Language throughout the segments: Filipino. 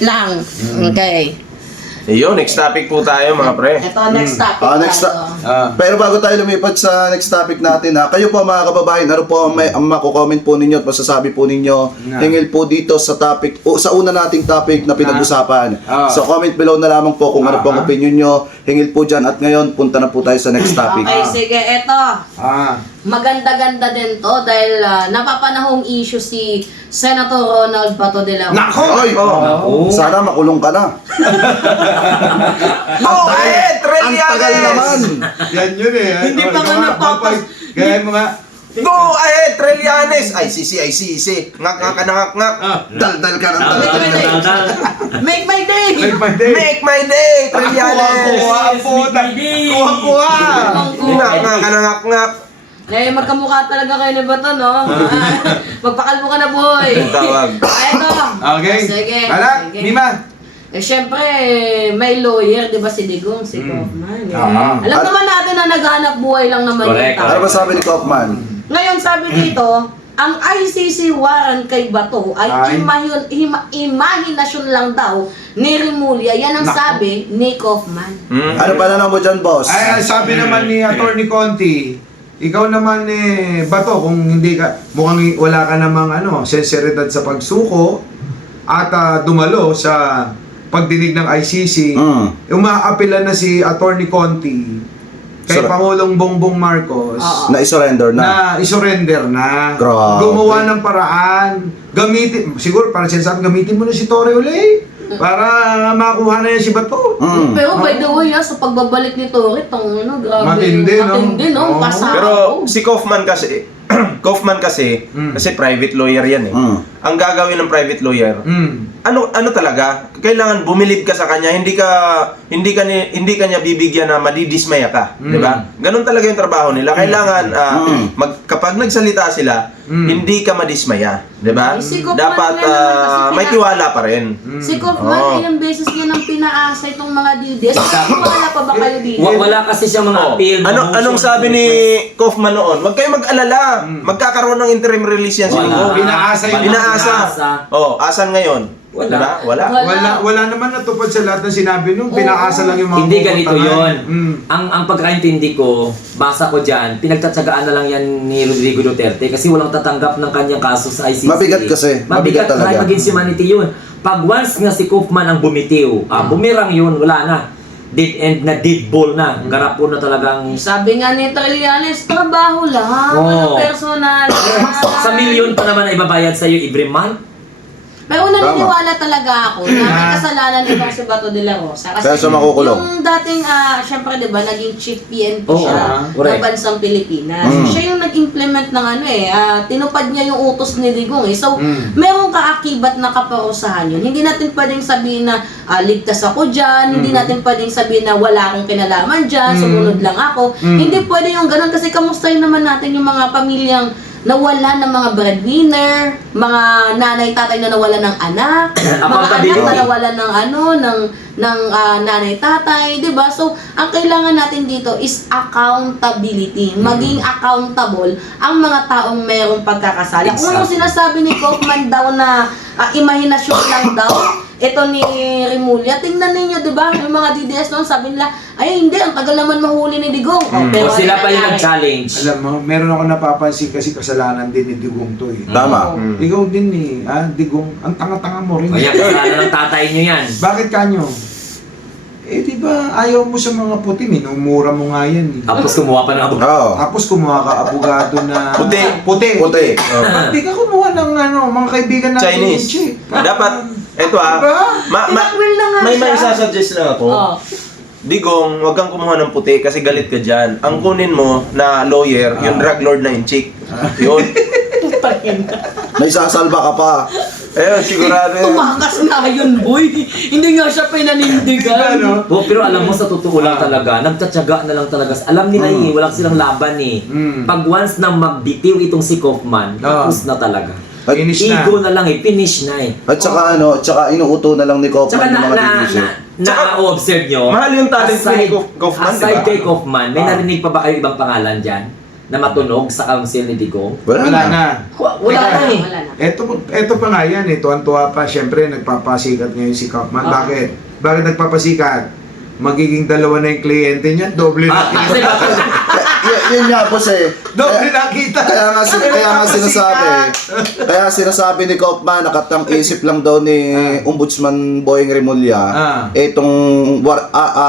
lang. Okay. Ayun, next topic po tayo mga pre. Ito, next topic. Next tayo. Pero bago tayo lumipat sa next topic natin kayo po mga kababayan, ano po ang mako-comment po ninyo at masasabi po ninyo hingil po dito sa topic o sa una nating topic na pinag-usapan. So comment below na lamang po kung ano po ang opinion nyo, hingil po dyan at ngayon punta na po tayo sa next topic. Okay, sige, ito. Maganda-ganda din to dahil napapanahong issue si Senator Ronald Bato de la Rosa. Nako! Ay, sana makulong ka na. Go ahead, Ang tagal naman. Yan yun eh. Hindi pa nga napapas... Gaya mga... Go ahead, Trillanes! Ay, sisi. Ngak, ngak. Daldal ka ng Wait, daldal. wait, wait. Make my day! Like my day. Make my day, Trillanes! Kuha. Ngak. Eh, magkamukha talaga kayo ni Bato, no? Magpakalbo ka na, boy! Tawag. Ito. Okay. Sige. Ala, sige. Mima. Eh, syempre, may lawyer, di ba, si Digong, si Kaufman. Eh. Alam At- naman natin na naghanap buhay lang naman Correct. yung Ano tao. ba sabi ni Kaufman? Ngayon, sabi dito, ang ICC warrant kay Bato ay imahinasyon lang daw ni Rimulya. Yan ang Nako. sabi ni Kaufman. Ano pa na mo dyan, boss? Ay, sabi naman ni Attorney Conti, ikaw naman Bato, kung hindi ka, mukhang wala ka namang senseridad sa pagsuko at dumalo sa pagdinig ng ICC, umaapila na si Attorney Conti kay Sir- Pangulong Bongbong Marcos Oo. Na isurrender na. isurrender na. Grabe. Gumawa ng paraan. Siguro para sinasabi, gamitin mo na si Torre uli para makuha na yan si Bato. Pero by the way, sa pagbabalik ni Torit, grabe. Matindi, no? Matindi, no? Oo. Pasako. Pero si Kaufman kasi, kasi private lawyer yan eh. Ang gagawin ng private lawyer, ano talaga, kailangan bumilib ka sa kanya, hindi ka niya bibigyan na madidismaya ka, di ba? Ganun talaga yung trabaho nila. Kailangan kapag nagsalita sila, hindi ka madismaya, di ba? Si Kaufman Dapat nga naman kasi may tiwala pa rin. Si Kaufman, Oo. ilang beses niya nang pinaasa itong mga DDS. Wala pa ba kayo DDS? Wala kasi siyang mga appeal. Anong sabi ni Kaufman noon? Huwag kayo mag-alala. Magkakaroon ng interim release yan si Wala. Digong. Pinaasa yung Pinaasa. Oh, asan ngayon? Wala. Diba? Wala. Wala naman natupad sa lahat ng sinabi nung pinaasa lang yung mga Hindi ganito pupuntahan. yon. Ang pagkakaintindi ko, basa ko dyan, pinagtatsagaan na lang yan ni Rodrigo Duterte kasi walang tatanggap ng kanyang kaso sa ICC. Mabigat kasi. Mabigat talaga. Kahit against humanity yun. Pag once nga si Kaufman ang bumitiw, bumirang yun, wala na. Dead end na, dead ball na. Garapon na talagang... Sabi nga ni Trillanes, trabaho lang. Oo. Personal. Sa milyon pa naman na ibabayad sa'yo every month. Pero naniniwala talaga ako na may kasalanan itong si Bato de la Rosa. Kaya siya makukulong. Yung dating, syempre diba, naging chief PNP Oo, siya correct. ng bansang Pilipinas. Siya yung nag-implement ng tinupad niya yung utos ni Digong eh. So, merong kaakibat na kaparusahan yun. Hindi natin pwedeng sabihin na ligtas ako dyan. Hindi natin pwedeng sabihin na wala akong kinalaman dyan. Sumunod lang ako. Hindi pwede yung ganun kasi kamustahin naman natin yung mga pamilyang nawala ng mga breadwinner, mga nanay tatay na nawala ng anak, mga anak na nawala ng nanay tatay, 'di ba? So, ang kailangan natin dito is accountability. Maging accountable ang mga taong merong pagkakasala. Kung ano sinasabi ni Kaufman daw na imahinasyon lang daw, ito ni Rimulya, tingnan ninyo, 'di ba? Yung mga DDS noon, sabi nila, ay hindi, ang tagal naman mahuli ni Digong. Pero O sila ano pa yung nangyari? nag-challenge. Alam mo, meron ako napapansin kasi kasalanan din ni Digong to eh. Tama. Ikaw din Digong, ang tanga-tanga mo rin. O yan, kasalanan ng tatay nyo yan. Bakit kanyo? Di ba ayaw mo sa mga puti, minumura mo nga yan eh. Tapos kumuha pa ng abog. Oo. Tapos kumuha ka abogado na... Puti. Puti. Ba't di ka kumuha ng mga kaibigan natin? Chinese. Che? Dapat, eto Diba? Tinakwil na nga may siya. maisasuggest lang ako. Oh. Digong, huwag kang kumuha ng puti kasi galit ka dyan. Ang kunin mo na lawyer, yung drug lord na in-chick. Yun. May sasalba ka pa. Ayun, sigurado yun. Tumakas na yun, boy. Hindi nga siya pinanindigan. Ano? Pero alam mo, sa totoo lang talaga, nagtatsaga na lang talaga. Alam nila walang silang laban eh. Pag once na magbitiw itong si Kaufman, tapos na talaga. Finish na. Ego na lang eh, finish na eh. At saka tsaka inuuto na lang ni Tsaka Kaufman yung mga DDS. na-observe nyo, Mahal yung talent ni Kaufman, di ba? aside kay Kaufman, may narinig pa ba kayo ibang pangalan dyan? na matunog sa council ni Digong? Wala na. Wala na eh. Wala na. Eto pa nga yan, tuwan-tuwa pa. Siyempre, nagpapasikat ngayon si Kaufman. Bakit? Bakit nagpapasikat? Magiging dalawa na yung kliyente niya, doble na Kasi kita. bakit? Yun nga po Doble na kita. Kaya nga sinasabi ni Kaufman, nakatang isip lang daw ni Ombudsman Boyeng Remulla itong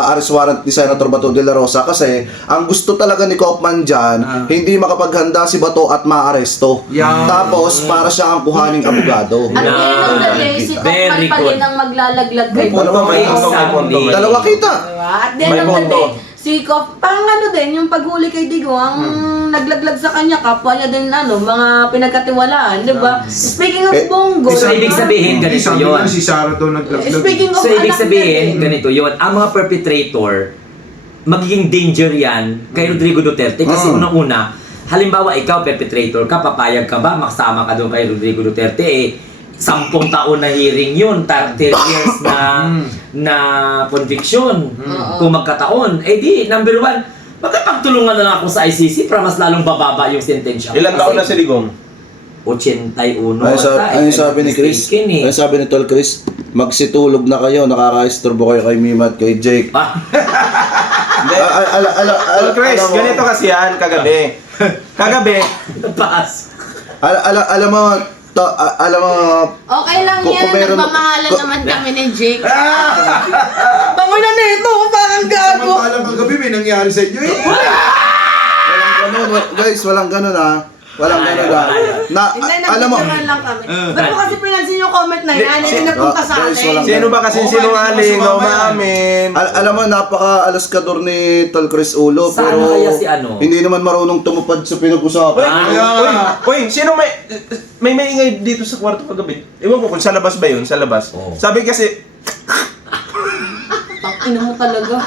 arrest warrant ni Senator Bato de la Rosa kasi ang gusto talaga ni Kaufman dyan, hindi makapaghanda si Bato at maaresto. Yan. Tapos para siya ang kuhaning abogado. At ngayon ang dali, si Very Kaufman pa good. din ang maglalaglag kay May punto, may punto, may punto. Dalawa kita. Diba? At then May ang punto. dali, si Kaufman, parang ano din, yung paghuli kay Digong, ang naglaglag sa kanya, kapwa niya din mga pinagkatiwalaan, di ba? Speaking of Bongo, So, ibig sabihin, ganito Sabi yun. nga si Sarah daw naglaglag. speaking of So, ibig anak sabihin, niya, ganito yun. Ang mga perpetrator, magiging danger yan kay Rodrigo Duterte. Kasi unang-una, halimbawa, ikaw, perpetrator ka, papayag ka ba, maksama ka doon kay Rodrigo Duterte, 10 taon na hearing yun, 30 years na conviction. Kung magkataon, di, number 1, magkapagtulungan na lang ako sa ICC para mas lalong bababa yung sentensya. Ilang taon na si Digong? 81 Ay sabi ni Chris, ay sabi ni Tol Chris, magsitulog na kayo, nakaka-istorbo kayo kay Mima at kay Jake. Chris, ganito kasi yan, kagabi. Kagabi, Paas. Alam mo, okay lang Kung yan, meron- nagmamahalan naman kami ni Jake. Bango na nito, parang gago. Samantalang kagabi may nangyari sa inyo eh. walang ganun, guys, walang ganun Walang ganun Hindi, alam mo, nagtitiran lang kami. Ba't mo kasi pinansin yung comment na yan? Hindi napunta sa guys, atin. walang- sino ba kasi sinungaling na umaamin? alam mo, napaka-alaskador ni Tol Chris Ulo, Sana pero kaya si ano? hindi naman marunong tumupad sa pinag-usapan. Uy, sino may ingay dito sa kwarto kagabi? Ewan ko kung sa labas ba yun, sa labas. Oo. Sabi kasi, Ina mo talaga.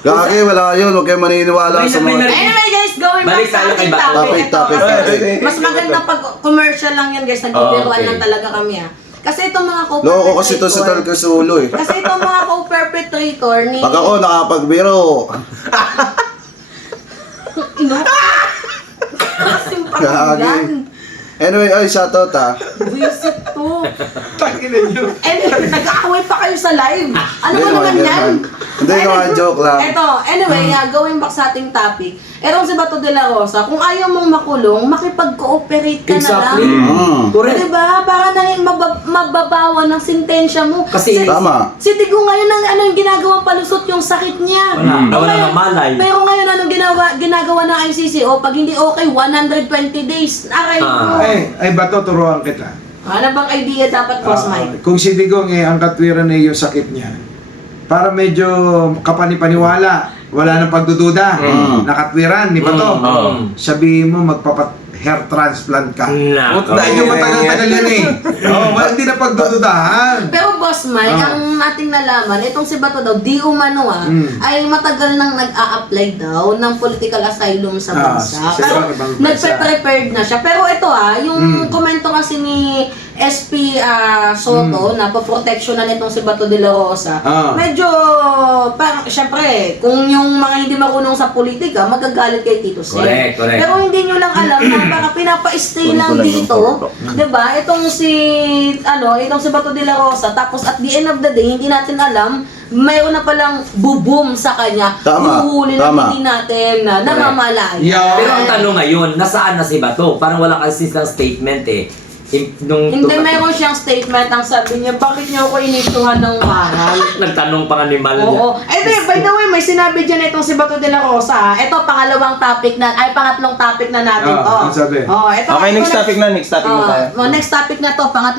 Gagi, wala yun, huwag kayo maniniwala sa mga... Anyway guys, going back Balik sa tayo ating kay Bato. topic. Ito, Topic. kasi mas maganda pag commercial lang yan guys. Nagbibiruan Okay. lang talaga kami Kasi itong mga Loko kasi to si Tol Chris Ulo Kasi itong mga co-perpetrator ni... Pag ako nakapagbiro, Ino? Kasing pakinggan. anyway, ay, shoutout Visit to. Tangina nyo. Anyway, nag-aaway pa kayo sa live. Ano ba naman yan? Hindi naman, joke lang. Eto, anyway, going back sa ating topic. Etong si Bato de la Rosa, kung ayaw mong makulong, makipag-cooperate ka Exactly. na lang. Correct. Diba? Para nang mababawan ng sintensya mo. Kasi- Tama. Si Digong ngayon ang ginagawang palusot yung sakit niya. Nawala ng malay. Pero ngayon anong ginagawa ng ICC? O pag hindi okay, 120 days. Aray mo. Ay, Bato, turuan kita. Ano bang idea dapat, Boss Mike? Kung si Digong ang katwiran na yung sakit niya, para medyo kapanipaniwala, wala nang pagdududa, nakatwiran, di ba to? Sabihin mo, hair transplant ka. Nako. Medyo matagal-tagal yan hindi na pagdududahan. Pero Boss Mike, ang ating nalaman, itong si Bato daw, di umano ay matagal nang nag-a-apply daw ng political asylum sa bansa. sa Pero ibang bansa. nagpe-prepared na siya. Pero ito yung komento kasi ni SP Soto na poproteksyonan itong si Bato de la Rosa, medyo, parang, syempre, kung yung mga hindi marunong sa politika, magagalit kay Tito Sen. Correct. Pero hindi nyo lang alam na para pinapa-stay lang dito, 'di ba? Itong si Bato de la Rosa, tapos at the end of the day, hindi natin alam, mayroon na palang bubum sa kanya. Tama. Huhuli na hindi natin namamalaya. Yeah. Pero ang tanong ngayon, nasaan na si Bato? Parang wala kasi silang statement Hindi, mayroon siyang statement. Ang sabi niya, bakit niyo ako inisyuhan ng waral? Nagtanong pang animal niya. Oo. By the way, may sinabi dyan itong si Bato de la Rosa. Ito, pangatlong topic na natin. Ano sabi? Ito, okay, next topic na tayo. next topic na to, pangatlong